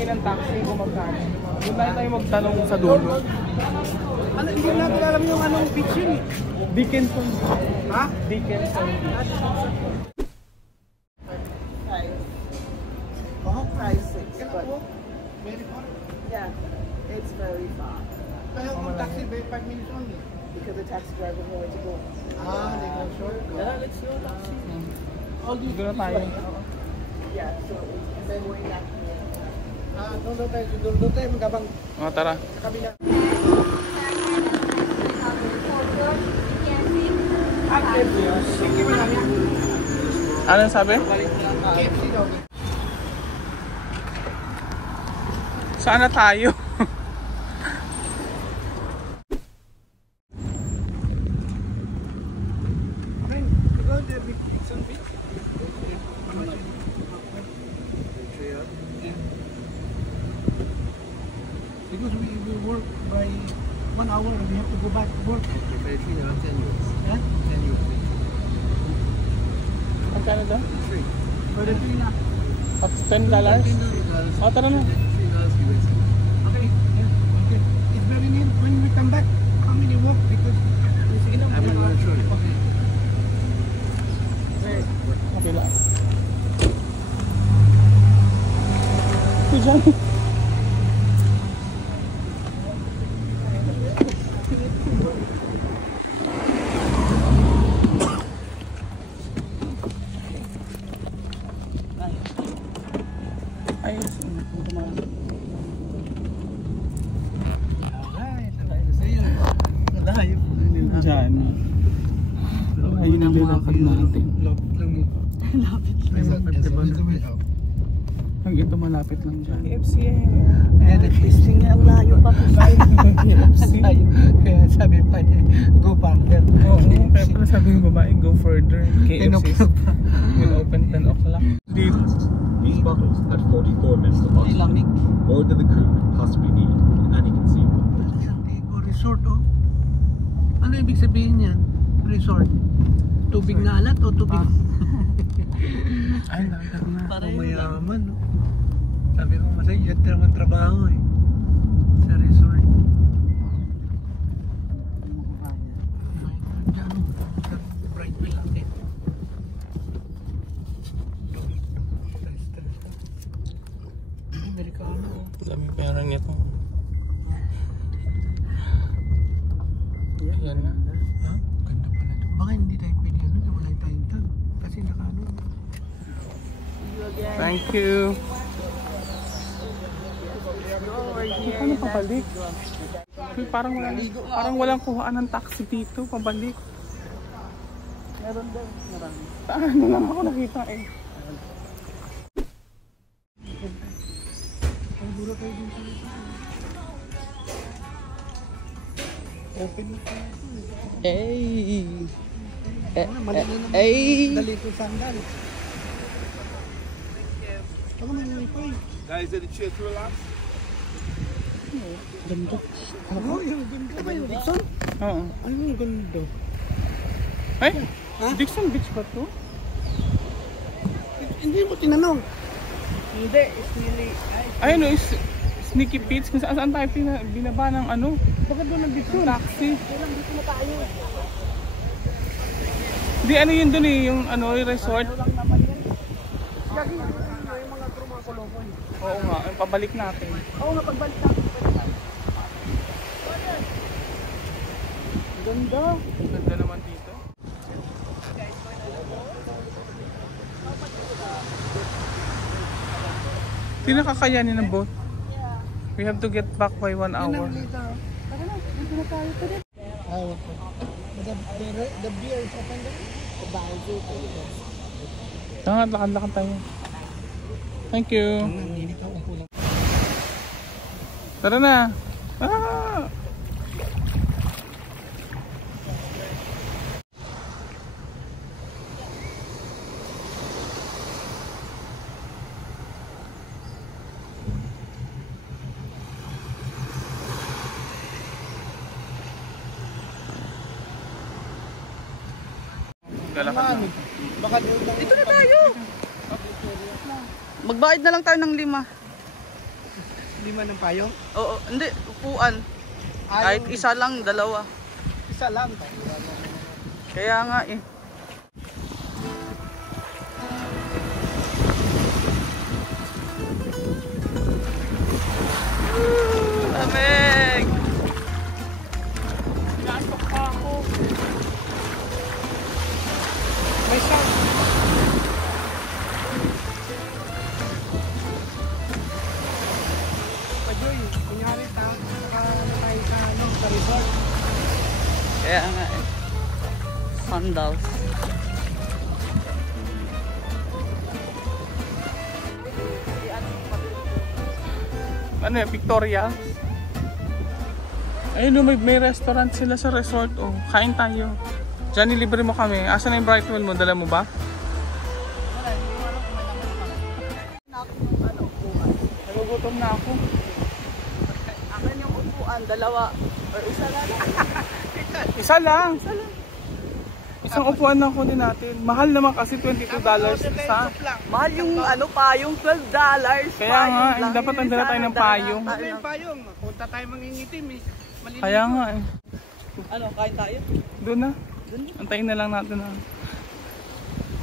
Ng taxi kung magkano. Doon na tayo magtanong sa dulo. Ano, hindi natin alam yung anong beach yun eh. Dickinson. Ha? Dickinson. Oh, prices. But Very far. yeah, it's very far. Kaya kung taxi, 5 minutes only. Because the taxi driver knows where to go. Ah, they go short. Yeah, let's go taxi. All these Doon na tayo. Yeah, so and then we're not here. Ah, doon tayo magabang Tara. sa kabila. Ano sabi? KFC daw. Saan na tayo? Because we work by 1 hour and we have to go back to work. By 3 there are 10 euros. Huh? 10 euros. Magkano daw? 3. For the tree na. At $10? Tara na. $3 US. Okay. Yeah. Okay. It's very near. When we come back, how many walk? Because I will show you. okay. Kabila. Ito dyan. Ayos. Alright. Malayo. Diyan. Ayun ang nilakad natin. Lapit lang eh. Lapit. Hang ito malapit lang dyan. KFC eh. Ayan, Testing nga ang layo pa po sa Layo. Kaya sabi pa niya, go further. Oo, kaya pala sabi ng babae, go further. KFC will open 10 o'clock. Dito. These bottles had 44 mils of oxygen, more than the crew could possibly need, and you can see. Santiago Resort, oh. Ano ibig sabihin yan? Resort? Tubig na alat o tubig? Ay, lagat na. Mayaman, no? Sabi ko masaya, yan tayo magtrabaho eh. Sa resort. Diyan, bright wheel natin. Amerikano, oh. Dami pera nito. Ayan na. Ha? Ganda pala ito. Baka hindi tayo pwede ano, wala tayong tag. Kasi nakaano. Thank you. Ano pabalik? Parang walang kuhaan ng taxi dito pabalik. Meron daw. Marami. Ano lang ako nakita eh. Ang buro kayo din sa ito. Open na tayo. Hey! Mali na naman. Hey! Dali ko sandal. Ako may wifi. Guys, did the chair to relax? Ganda. Ako, yung ganda ba yung Dixon? Oo. Ano yung ganda? Ay! Dixon Beach ba to? Hindi mo tinanong. Hindi, it's really... Ay, ano, Sneaky Beach. Kung saan tayo binaba ng ano? Baka doon ang Dixon. Taxi. Kailang dito na tayo. Di ano yun dun eh, yung ano, yung resort. Ano lang naman yan. Gagi, yung mga crew mga kolokoy. Oo nga, yung pabalik natin. Oo nga, pagbalik natin. Ganda. Ganda naman dito. Di nakakayanin ng boat. We have to get back by 1 hour. Tara na, dito na tayo. The beer is open there? Lakad tayo. Thank you. Hindi ka upo lang. Tara na. Ah! Baka Dito na tayo. Magbayad na lang tayo ng 5. 5 ng payong? Oo, hindi, upuan. Kahit isa lang, 2. Isa lang. Kaya nga eh. Lamig! Pinasok pa ako. May sound. Pajoy, kunyari tayo sa resort. Kaya nga eh. Sandals. Ano yan, Victoria? Ayun no, may restaurant sila sa resort. Oh, kain tayo. Diyan, libre mo kami. Asan na yung Brightwell mo? Dala mo ba? Nagugutom na ako. Akin yung upuan, 2. Or isa lang. Isa lang. Isang upuan na kunin natin. Mahal naman kasi $22 isa. Mahal yung ano pa, yung $12. Kaya nga, dapat andala tayo ng payong. Ano yung payong? Punta tayo mangingitim eh. Maliligo. Kaya nga eh. Ano, kain tayo? Doon na. Antayin na lang natin na.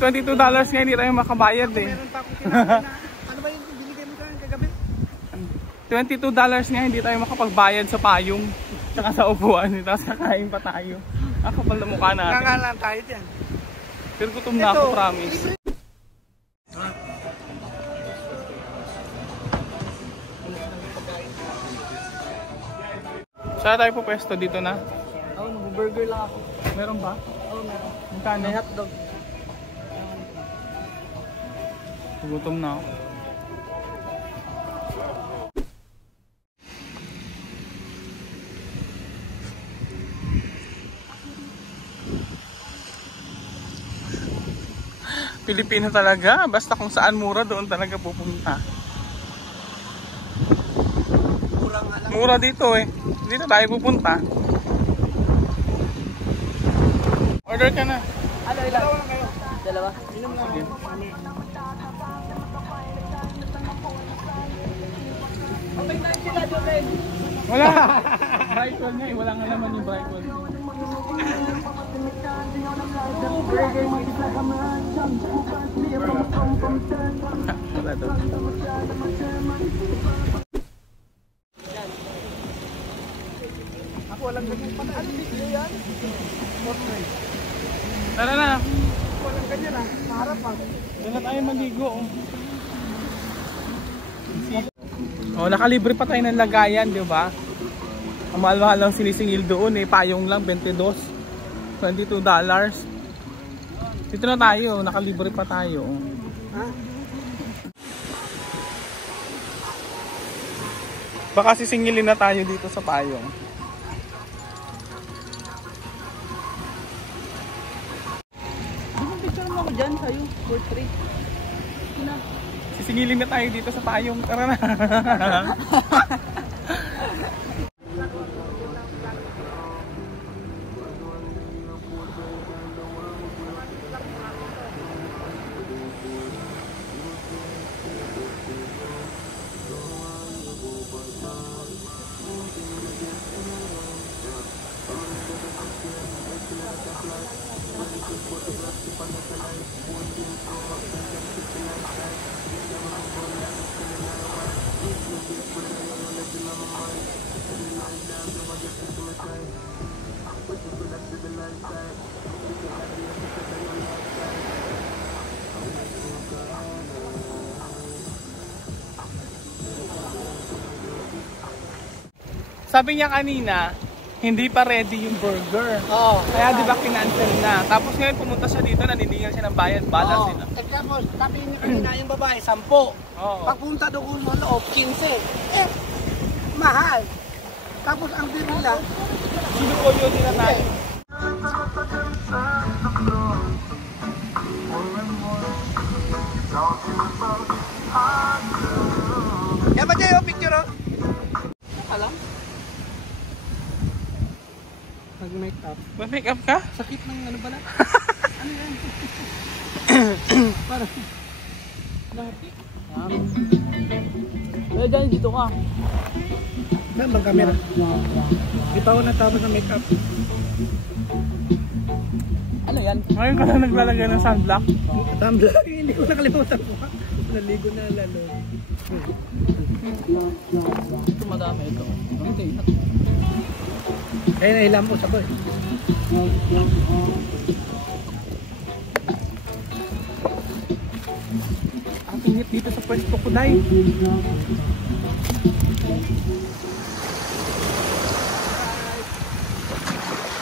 $22 nga hindi tayo makabayad eh. Meron pa akong kinakain na. Ano ba yung binigay mo sa akin kagabi? $22 nga hindi tayo makapagbayad sa payong. Tsaka sa upuan. Tapos kakain pa tayo. Ang kapal na mukha natin. Nangalan tayo dyan. Pero gutom na ako, promise. Saan tayo po pwesto dito na? Oo, nag-burger lang ako. Meron ba? Oo, meron. Magkano? May hotdog. Gutom na ako. Pilipino talaga. Basta kung saan mura, doon talaga pupunta. Mura dito eh. Dito tayo pupunta. Order ka na. Ano, ilan? 2? Sige. Okay tayo sila, Joven. Wala. Brightwell nga eh. Wala nga naman yung Brightwell. Wala daw. Ako walang ganyan pa. Ano video yan? Tara na. Walang ganyan ah. Maharap ah. Doon na tayo maligo. Oh, nakalibre pa tayo ng lagayan, di ba? Ang mahal-mahal lang sinisingil doon eh. Payong lang, $22. Dito na tayo, nakalibre pa tayo. Ha? Baka sisingilin na tayo dito sa payong. Picture mo ako dyan sa'yo, for 3. Sisingilin na tayo dito sa payong. Tara na. Sabi niya kanina, hindi pa ready yung burger. Oo. Kaya di ba kinancel na. Tapos ngayon pumunta siya dito, naniningil siya ng bayad, bala sila. Tapos, sabi ni kanina yung babae, 10. Oo. Pagpunta doon mo loob, 15. Eh, mahal. Tapos ang bili nila, Sinupolyo din na tayo. yan ba dyan yung picture oh? Alam? Mag-make up. May make up ka? Sakit ng ano pala? Ano yan? Parang lahati. Eh, dyan, dito ka. Saan bang camera? Di pa ako natapos ng make up. Ano yan? Ngayon ka lang naglalagay ng sunblock. Tumblr, hindi ko nakalimutan ko. Naligo na lalo. Ito madami ito. Hindi. Kaya nahilam ko sa boy. Ang init dito sa pwesto ko, Day.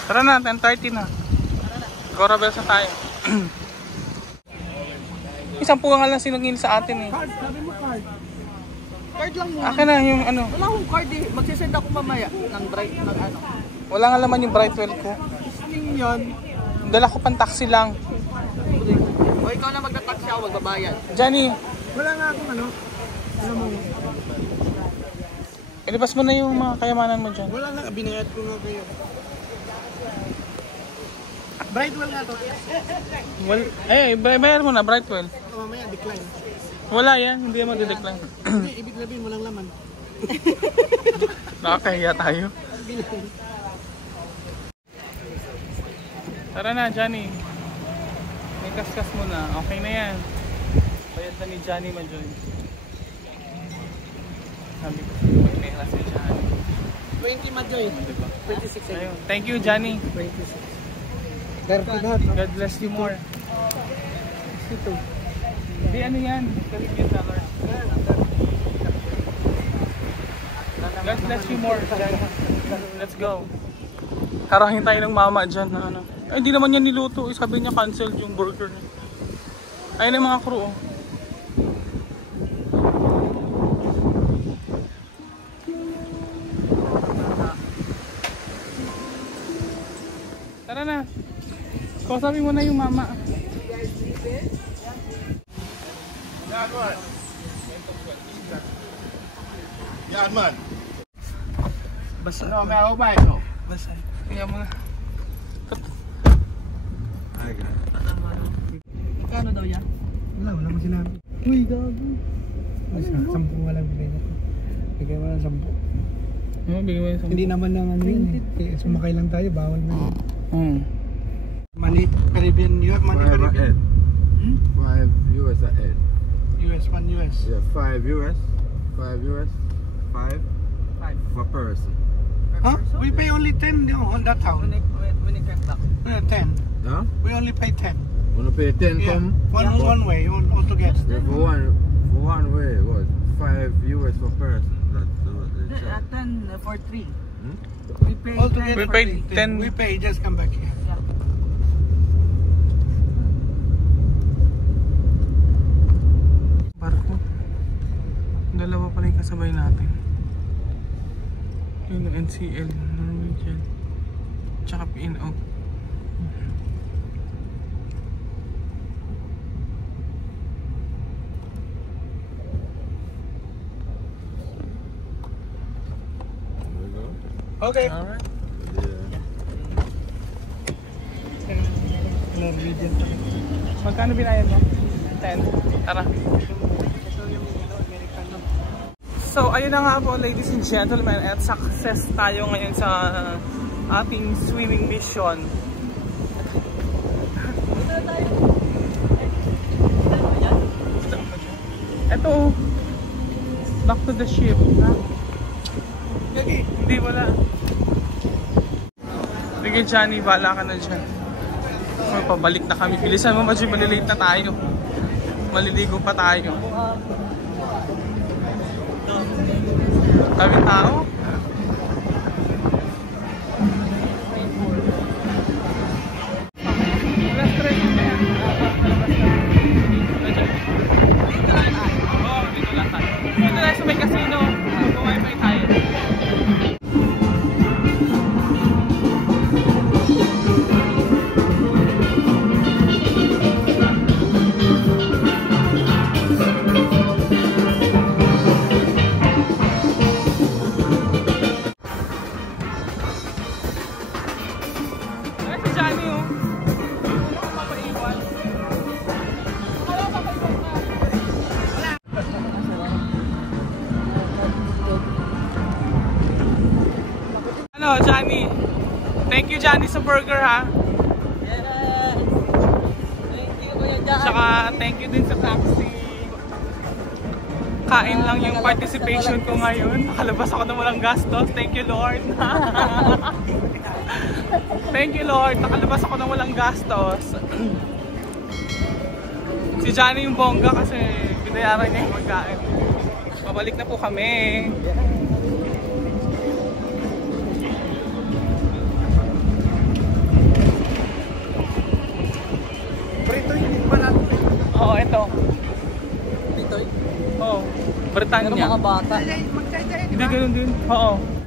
Tara na, 10:30 na. Corabels na tayo. Isang puwa nga lang sinungin sa atin eh. Card, sabi mo card. Card lang mo. Akin na yung ano. Wala akong card eh. Magsisend ako mamaya ng bright, ng ano. Wala nga laman yung Brightwell ko. Sting yun. Dala ko pang taxi lang. O ikaw na magta-taxi ako, magbabayad. Johnny, Wala nga akong ano. Alam mo. ilabas mo na yung mga kayamanan mo dyan. Wala na, binayad ko nga kayo. Brightwell nga to. Well, bayar mo na, Brightwell. Mamaya, decline. Wala yan, hindi naman didecline. Hindi, ibig sabihin walang laman. Nakakahiya tayo. Tara na, Johnny. May kaskas mo na. Okay na yan. Bayad na ni Johnny Majoy. Sabi ko, may class ni Johnny. 20 Majoy. Diba? 26 Ayun. Thank you, Johnny. 26. 30 lahat. God bless you more. Ito. Hindi, ano yan? Caribbean dollar. God bless you more, Johnny. Let's go. Karahin tayo ng mama dyan na ano. Ay, hindi naman yan niluto. Sabi niya cancel yung burger. Ayun yung mga crew. Oh. Tara na. Kausapin mo na yung mama. Yan man. Basa. No, meron ba ito? Basa. Kaya mo na. Magkano daw yan? Wala mo sinabi. Uy, gago. Ay, 10 walang bigay na. Bigay mo ng 10. Oh, bigyan mo yung Hindi naman lang ano yun eh. Sumakay lang tayo, bawal na yun. Money, Caribbean, you have money Caribbean? 5 US a head. US, 1 US. Yeah, 5 US. 5 US. 5 for person. Huh? We pay only 10 on that house. When it came back. 10. Huh? We only pay 10. Wanna pay 10 Yeah. come? One way, all together. Yeah, for one way, what? 5 US per person. That's the charge. 10 for 3. Hmm? We pay All 10 together. We for paid 3. 10. We pay, just come back here. Yeah. Barko. Dalawa pala yung kasabay natin. Yung NCL, Norwegian. Tsaka P&O. There we go. Okay. Alright. Yeah. Norwegian. Magkano binayad mo? 10. Tara. So, ayun na nga po, ladies and gentlemen, at success tayo ngayon sa ating swimming mission. Ito, back to the ship. Hindi, wala. Sige, Johnny, bala ka na dyan. Oh, pabalik na kami. Bilisan mo, Maji, malilate na tayo. Maliligo pa tayo. Kami tao. Dito lang tayo sa may casino. Mag-wifi tayo. Johnny. Thank you, Johnny, sa burger, ha? Yes! Thank you, Kuya John. Saka, thank you din sa taxi. Kain lang yung participation ko ngayon. Nakalabas ako ng walang gastos. Thank you, Lord. Thank you, Lord. Nakalabas ako ng walang gastos. Si Johnny yung bongga kasi binayaran niya yung magkain. Pabalik na po kami. Prito yung ba natin? Oo, ito. Pitoy. Oo. Britannia. Pero mga bata. Magtsay-tsay, di Hindi ba? ganun din. Oo.